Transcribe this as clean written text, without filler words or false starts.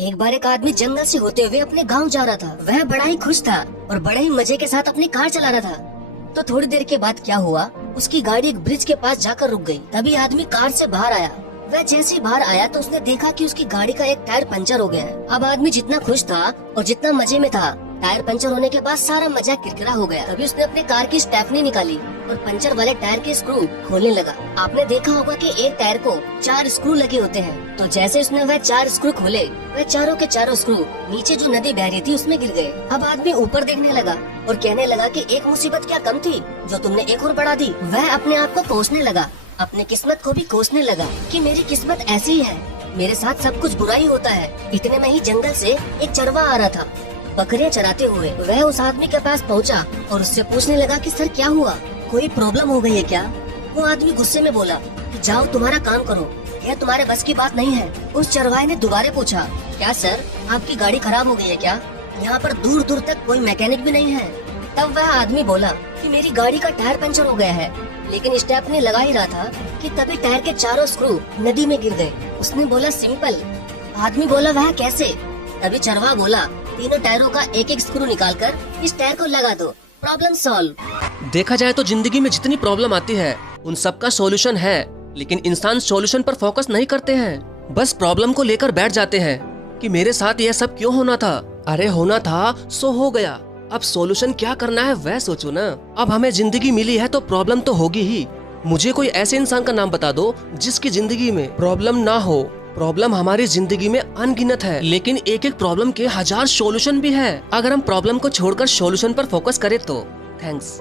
एक बार एक आदमी जंगल से होते हुए अपने गांव जा रहा था। वह बड़ा ही खुश था और बड़े ही मजे के साथ अपनी कार चला रहा था। तो थोड़ी देर के बाद क्या हुआ, उसकी गाड़ी एक ब्रिज के पास जाकर रुक गई। तभी आदमी कार से बाहर आया। वह जैसे ही बाहर आया तो उसने देखा कि उसकी गाड़ी का एक टायर पंचर हो गया है। अब आदमी जितना खुश था और जितना मजे में था, टायर पंचर होने के बाद सारा मजा किरकिरा हो गया। तभी उसने अपने कार की स्टेपनी निकाली और पंचर वाले टायर के स्क्रू खोलने लगा। आपने देखा होगा कि एक टायर को 4 स्क्रू लगे होते हैं। तो जैसे उसने वह 4 स्क्रू खोले, वह चारों के चारों स्क्रू नीचे जो नदी बह रही थी उसमें गिर गए। अब आदमी ऊपर देखने लगा और कहने लगा कि एक मुसीबत क्या कम थी जो तुमने एक और बढ़ा दी। वह अपने आप को कोसने लगा, अपने किस्मत को भी कोसने लगा कि मेरी किस्मत ऐसी ही है, मेरे साथ सब कुछ बुरा ही होता है। इतने में ही जंगल से एक चरवा आ रहा था बकरियां चराते हुए। वह उस आदमी के पास पहुंचा और उससे पूछने लगा कि सर क्या हुआ, कोई प्रॉब्लम हो गई है क्या? वो आदमी गुस्से में बोला कि जाओ तुम्हारा काम करो, यह तुम्हारे बस की बात नहीं है। उस चरवाहे ने दोबारा पूछा, क्या सर आपकी गाड़ी खराब हो गई है क्या? यहाँ पर दूर दूर तक कोई मैकेनिक भी नहीं है। तब वह आदमी बोला कि मेरी गाड़ी का टायर पंचर हो गया है, लेकिन स्टेपनी लगा ही रहा था कि तभी टायर के चारों स्क्रू नदी में गिर गए। उसने बोला सिंपल। आदमी बोला वह कैसे? तभी चरवा बोला तीनों टायरों का एक एक स्क्रू निकालकर इस टायर को लगा दो, प्रॉब्लम सॉल्व। देखा जाए तो जिंदगी में जितनी प्रॉब्लम आती है उन सब का सॉल्यूशन है, लेकिन इंसान सॉल्यूशन पर फोकस नहीं करते हैं। बस प्रॉब्लम को लेकर बैठ जाते हैं कि मेरे साथ यह सब क्यों होना था। अरे होना था सो हो गया, अब सॉल्यूशन क्या करना है वह सोचो ना। अब हमें जिंदगी मिली है तो प्रॉब्लम तो होगी ही। मुझे कोई ऐसे इंसान का नाम बता दो जिसकी जिंदगी में प्रॉब्लम ना हो। प्रॉब्लम हमारी जिंदगी में अनगिनत है, लेकिन एक एक प्रॉब्लम के 1000 सॉल्यूशन भी है। अगर हम प्रॉब्लम को छोड़कर सॉल्यूशन पर फोकस करें तो। थैंक्स।